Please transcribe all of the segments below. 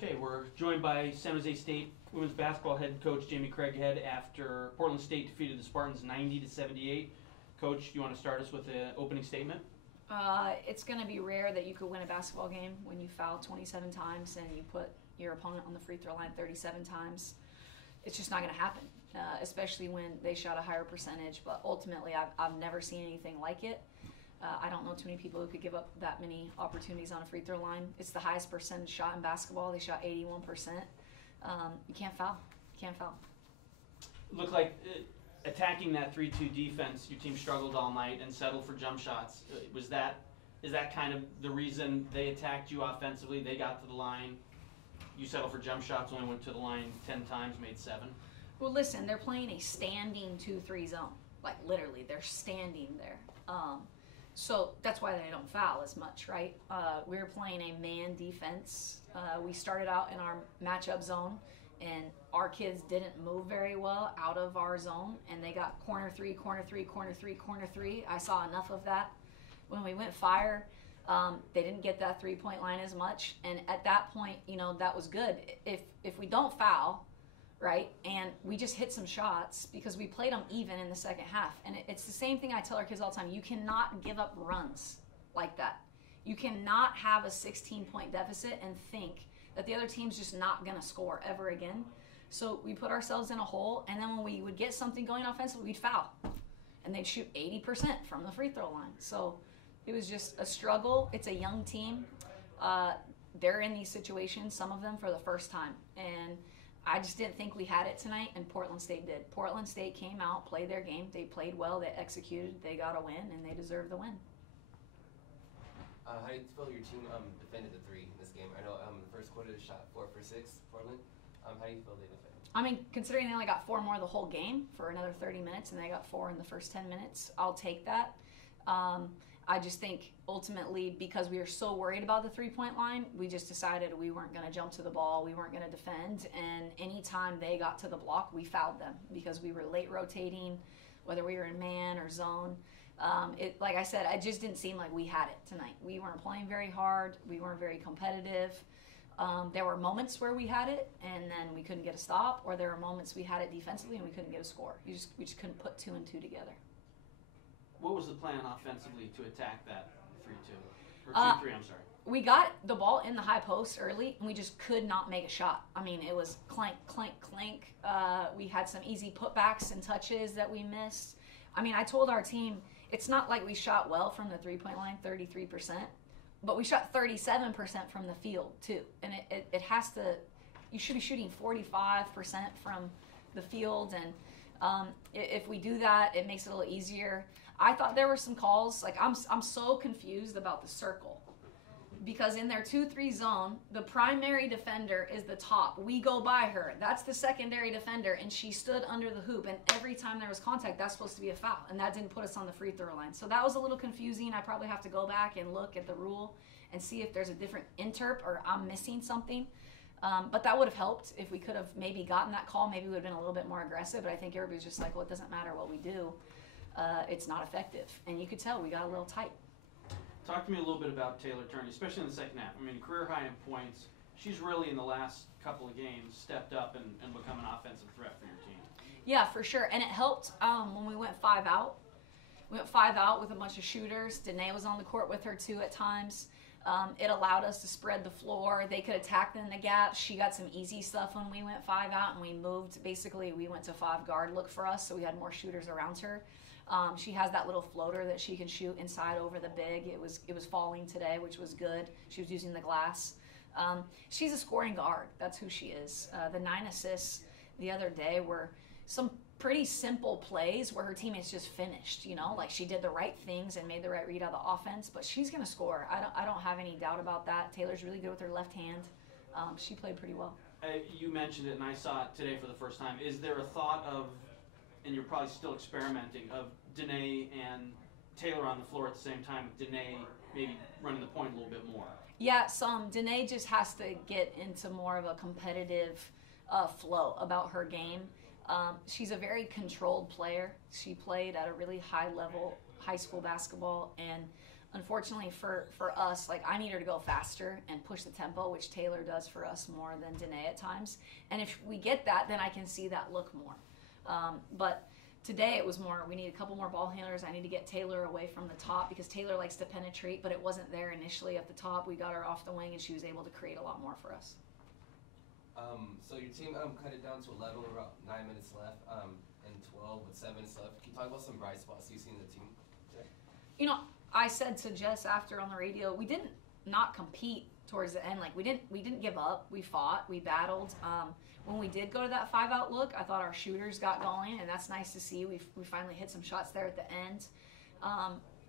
Okay, we're joined by San Jose State women's basketball head coach Jamie Craighead after Portland State defeated the Spartans 90-78. Coach, do you want to start us with an opening statement? It's going to be rare that you could win a basketball game when you foul 27 times and you put your opponent on the free throw line 37 times. It's just not going to happen, especially when they shot a higher percentage. But ultimately, I've never seen anything like it. I don't know too many people who could give up that many opportunities on a free throw line. It's the highest percentage shot in basketball. They shot 81%. You can't foul. You can't foul. Looked like attacking that 3-2 defense, your team struggled all night and settled for jump shots. Is that kind of the reason they attacked you offensively? They got to the line. You settled for jump shots, only went to the line 10 times, made 7. Well, listen, they're playing a standing 2-3 zone. Like, literally, they're standing there. So that's why they don't foul as much, right? We're playing a man defense. We started out in our matchup zone, and our kids didn't move very well out of our zone, and they got corner 3, corner 3, corner 3, corner 3. I saw enough of that. When we went fire, they didn't get that three-point line as much, and at that point, that was good. If we don't foul, right, and we just hit some shots because we played them even in the second half. And it's the same thing I tell our kids all the time. You cannot give up runs like that. You cannot have a 16-point deficit and think that the other team's just not going to score ever again. So we put ourselves in a hole, and then when we would get something going offensively, we'd foul. And they'd shoot 80% from the free throw line. So it was just a struggle. It's a young team. They're in these situations, some of them for the first time. And I just didn't think we had it tonight, and Portland State did. Portland State came out, played their game. They played well. They executed. They got a win, and they deserved the win. How do you feel your team defended the 3 in this game? I know the first quarter they shot 4 for 6, Portland. How do you feel they defended? I mean, considering they only got 4 more the whole game for another 30 minutes, and they got 4 in the first 10 minutes, I'll take that. I just think ultimately because we were so worried about the three-point line, we just decided we weren't going to jump to the ball, we weren't going to defend, and anytime they got to the block, we fouled them because we were late rotating, whether we were in man or zone. Like I said, it just didn't seem like we had it tonight. We weren't playing very hard, we weren't very competitive. There were moments where we had it and then we couldn't get a stop, or there were moments we had it defensively and we couldn't get a score. We just couldn't put 2 and 2 together. What was the plan offensively to attack that 3-2? Or 2-3, I'm sorry. We got the ball in the high post early, and we just could not make a shot. I mean, it was clank, clank, clank. We had some easy putbacks and touches that we missed. I mean, I told our team, it's not like we shot well from the three-point line, 33%, but we shot 37% from the field, too. And it has to, you should be shooting 45% from the field, and if we do that, it makes it a little easier. I thought there were some calls. Like, I'm so confused about the circle because in their 2-3 zone, the primary defender is the top. We go by her. That's the secondary defender, and she stood under the hoop. And every time there was contact, that's supposed to be a foul, and that didn't put us on the free throw line. So that was a little confusing. I probably have to go back and look at the rule and see if there's a different interp or I'm missing something. But that would have helped if we could have maybe gotten that call. Maybe we would have been a little bit more aggressive. But I think everybody's just like, well, it doesn't matter what we do. It's not effective. And you could tell we got a little tight. Talk to me a little bit about Taylor Turney, especially in the second half. I mean, career high in points. She's really, in the last couple of games, stepped up and become an offensive threat for your team. Yeah, for sure. And it helped when we went 5 out. We went 5 out with a bunch of shooters. Danae was on the court with her, too, at times. It allowed us to spread the floor. They could attack in the gap. She got some easy stuff when we went 5 out, and we moved. Basically, we went to 5 guard look for us, so we had more shooters around her. She has that little floater that she can shoot inside over the big. It was falling today, which was good. She was using the glass. She's a scoring guard. That's who she is. The 9 assists the other day were some pretty simple plays where her teammates just finished. Like she did the right things and made the right read out of the offense. But she's going to score. I don't have any doubt about that. Taylor's really good with her left hand. She played pretty well. You mentioned it, and I saw it today for the first time. Is there a thought of, and you're probably still experimenting, of Danae and Taylor on the floor at the same time, with Danae maybe running the point a little bit more? Yeah, Danae just has to get into more of a competitive flow about her game. She's a very controlled player. She played at a really high level, high school basketball, and unfortunately for us, like I need her to go faster and push the tempo, which Taylor does for us more than Danae at times. And if we get that, then I can see that look more. But today it was more, we need a couple more ball handlers. I need to get Taylor away from the top because Taylor likes to penetrate, but it wasn't there initially at the top. We got her off the wing and she was able to create a lot more for us. So your team cut it down to 11 with about 9 minutes left, and 12 with 7 minutes left. Can you talk about some bright spots you've seen in the team today? You know, I said to Jess after on the radio, we didn't not compete towards the end. Like we didn't give up. We fought. We battled. When we did go to that 5-out look, I thought our shooters got going, and that's nice to see. We finally hit some shots there at the end.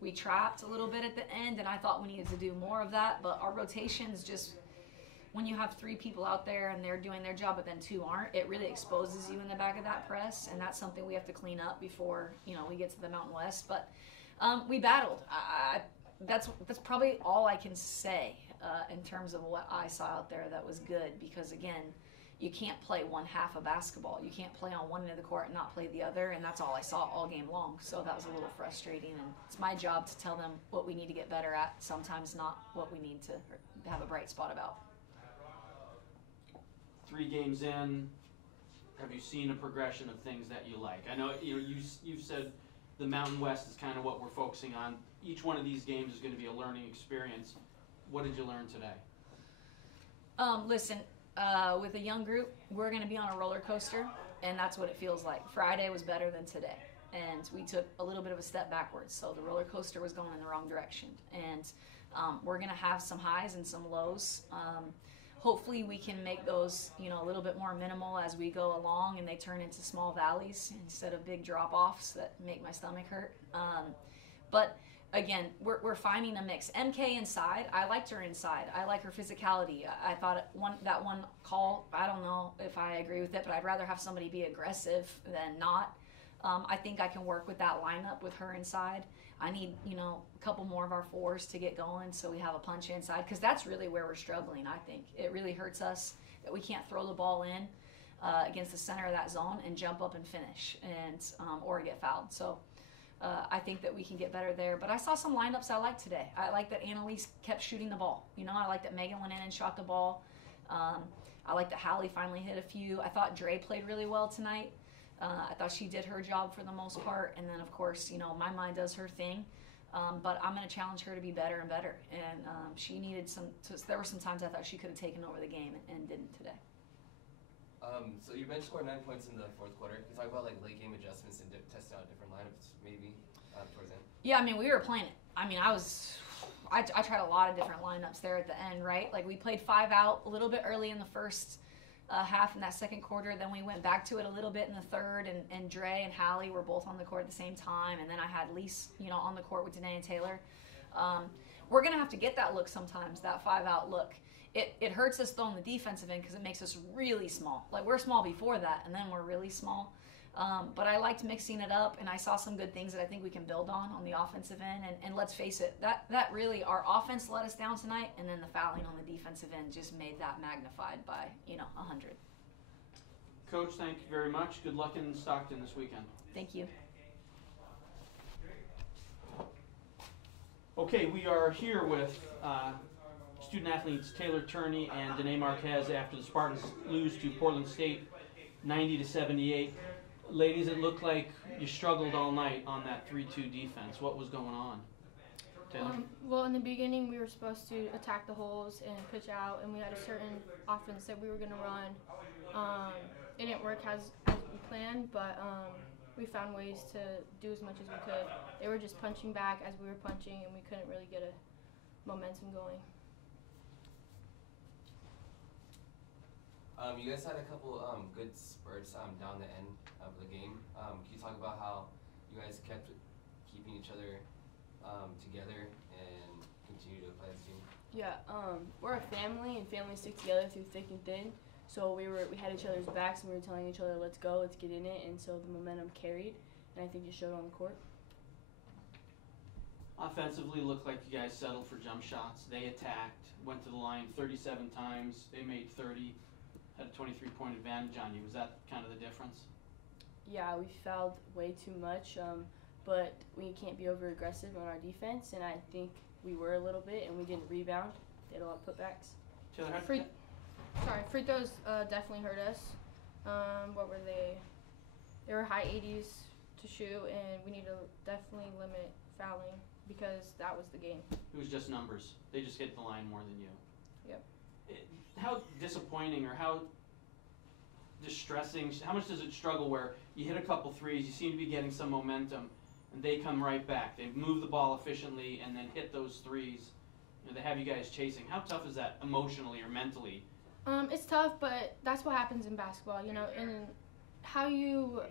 We trapped a little bit at the end, and I thought we needed to do more of that. But our rotations just, when you have 3 people out there and they're doing their job, but then 2 aren't, it really exposes you in the back of that press, and that's something we have to clean up before we get to the Mountain West. But we battled. That's probably all I can say in terms of what I saw out there that was good, because again, you can't play one half of basketball. You can't play on one end of the court and not play the other, and that's all I saw all game long. So that was a little frustrating, and it's my job to tell them what we need to get better at, sometimes not what we need to have a bright spot about. 3 games in, have you seen a progression of things that you like? I know you've said the Mountain West is kind of what we're focusing on. Each one of these games is going to be a learning experience. What did you learn today? Listen, with a young group, we're going to be on a roller coaster, and that's what it feels like. Friday was better than today, and we took a little bit of a step backwards. So the roller coaster was going in the wrong direction, and we're going to have some highs and some lows. Hopefully we can make those, a little bit more minimal as we go along, and they turn into small valleys instead of big drop-offs that make my stomach hurt. But again, we're finding a mix. MK inside, I liked her inside. I like her physicality. I thought that one call, I don't know if I agree with it, but I'd rather have somebody be aggressive than not. I think I can work with that lineup with her inside. I need, a couple more of our 4s to get going so we have a punch inside, because that's really where we're struggling, I think. It really hurts us that we can't throw the ball in against the center of that zone and jump up and finish or get fouled. So I think that we can get better there. But I saw some lineups I liked today. I like that Annalise kept shooting the ball. I like that Megan went in and shot the ball. I like that Hallie finally hit a few. I thought Dre played really well tonight. I thought she did her job for the most part. And then, of course, my mind does her thing. But I'm going to challenge her to be better and better. And she needed there were some times I thought she could have taken over the game and didn't today. So your bench scored 9 points in the 4th quarter. Can you talk about late game adjustments and testing out different lineups maybe towards the end? Yeah, we were playing it. I tried a lot of different lineups there at the end, right? Like we played 5 out a little bit early in the first half in that 2nd quarter. Then we went back to it a little bit in the 3rd, and Dre and Hallie were both on the court at the same time. And then I had Lise, on the court with Danae and Taylor. We're going to have to get that look sometimes, that 5-out look. It hurts us though on the defensive end because it makes us really small. Like we're small before that, and then we're really small. But I liked mixing it up, and I saw some good things that I think we can build on the offensive end. And let's face it, that really, our offense let us down tonight, and then the fouling on the defensive end just made that magnified by 100. Coach, thank you very much. Good luck in Stockton this weekend. Thank you. Okay, we are here with student athletes Taylor Turney and Danae Marquez after the Spartans lose to Portland State 90-78. Ladies, it looked like you struggled all night on that 3-2 defense. What was going on? Taylor? Well, in the beginning, we were supposed to attack the holes and pitch out, and we had a certain offense that we were going to run. It didn't work as we planned, but we found ways to do as much as we could. They were just punching back as we were punching, and we couldn't really get a momentum going. You guys had a couple good spurts down the end of the game. Can you talk about how you guys kept keeping each other together and continue to play as a team? Yeah, we're a family, and families stick together through thick and thin. So we had each other's backs, and we were telling each other, let's go, let's get in it, and so the momentum carried, and I think it showed on the court. Offensively, looked like you guys settled for jump shots. They attacked, went to the line 37 times. They made 30, had a 23-point advantage on you. Was that kind of the difference? Yeah, we fouled way too much, but we can't be over aggressive on our defense, and I think we were a little bit, and we didn't rebound. They had a lot of putbacks. Taylor, Free throws definitely hurt us. What were they? They were high 80s to shoot, and we need to definitely limit fouling because that was the game. it was just numbers. They just hit the line more than you. Yep. How disappointing or how distressing, how much does it struggle where you hit a couple threes, you seem to be getting some momentum, and they come right back. They move the ball efficiently and then hit those threes. You know, they have you guys chasing. How tough is that emotionally or mentally? It's tough, but that's what happens in basketball, you know, and how you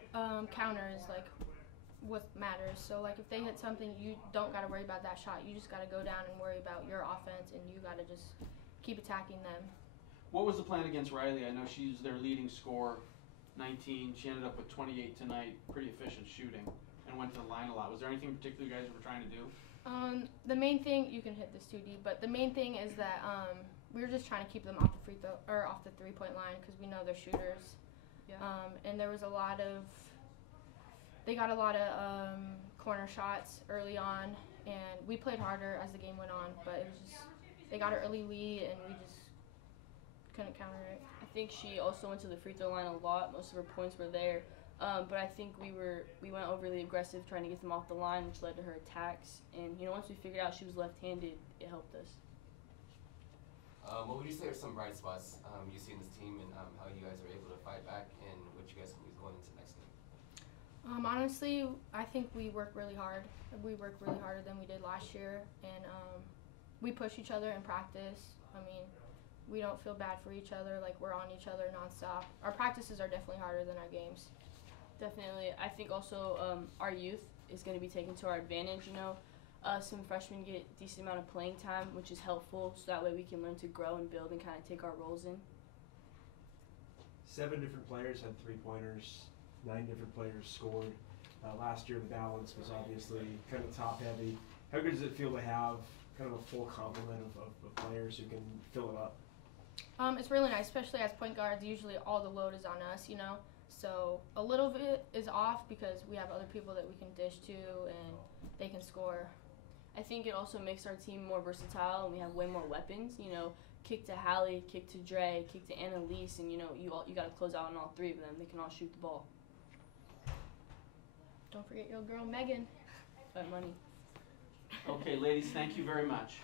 counter is like what matters. So like if they hit something, you don't got to worry about that shot. You just got to go down and worry about your offense, and you got to just keep attacking them. What was the plan against Riley? I know she's their leading scorer, 19. She ended up with 28 tonight, pretty efficient shooting, and went to the line a lot. Was there anything particular you guys were trying to do? The main thing, you can hit this 2D, but the main thing is that we were just trying to keep them off the free throw or off the 3-point line because we know they're shooters. Yeah. And there was they got a lot of corner shots early on, and we played harder as the game went on, but it was just they got an early lead and we just couldn't counter it. I think she also went to the free throw line a lot. Most of her points were there. But I think we went overly aggressive trying to get them off the line, which led to her attacks. And, you know, once we figured out she was left-handed, it helped us. What would you say are some bright spots you see in this team and how you guys are able to fight back and what you guys can use going into next game? Honestly, I think we work really hard. We work really harder than we did last year, and we push each other in practice. I mean, we don't feel bad for each other. Like, we're on each other nonstop. Our practices are definitely harder than our games. Definitely. I think also our youth is going to be taken to our advantage, you know. Some freshmen get a decent amount of playing time, which is helpful, so that way we can learn to grow and build and kind of take our roles in. 7 different players had 3-pointers, 9 different players scored. Last year the balance was obviously kind of top-heavy. How good does it feel to have kind of a full complement of players who can fill it up? It's really nice, especially as point guards. Usually all the load is on us, you know. So a little bit is off because we have other people that we can dish to and they can score. I think it also makes our team more versatile, and we have way more weapons. You know, kick to Hallie, kick to Dre, kick to Annalise, and you know you got to close out on all 3 of them. They can all shoot the ball. Don't forget your girl Megan. Money. Okay, ladies, thank you very much.